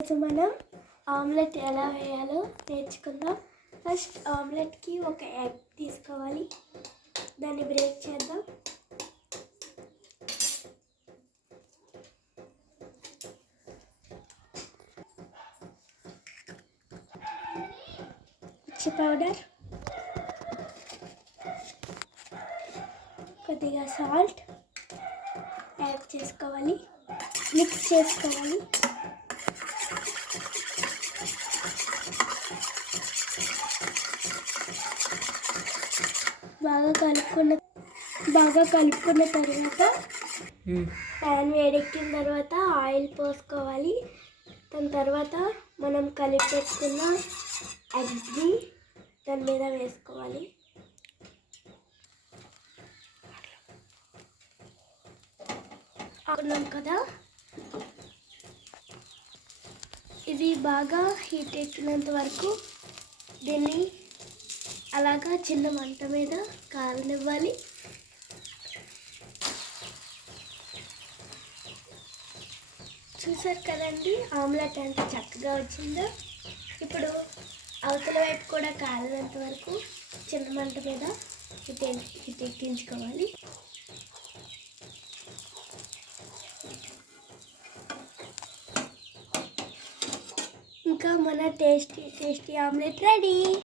మనం ఆమ్లెట్ ఎలా వేయాలో నేర్చుకుందాం. ఫస్ట్ ఆమ్లెట్కి ఒక ఎగ్ తీసుకోవాలి, దాన్ని బ్రేక్ చేద్దాం. మిర్చి పౌడర్, కొద్దిగా సాల్ట్ యాడ్ చేసుకోవాలి, మిక్స్ చేసుకోవాలి. బాగా కలుపుకున్న తర్వాత ప్యాన్ వేడెక్కిన తర్వాత ఆయిల్ పోసుకోవాలి. దాని తర్వాత మనం కలిపి పెట్టుకున్న ఎగ్ని దాని మీద వేసుకోవాలి. అనుకున్నాం కదా, ఇది బాగా హీట్ ఎక్కినంత వరకు దీన్ని అలాగా చిన్న మంట మీద కాలనివ్వాలి. చూసారు కదండి ఆమ్లెట్ ఎంత చక్కగా వచ్చిందో. ఇప్పుడు అవతల వైపు కూడా కాలినంత వరకు చిన్న మంట మీద హీట్ ఎక్కించుకోవాలి. ఇంకా మన టేస్టీ ఆమ్లెట్ రెడీ.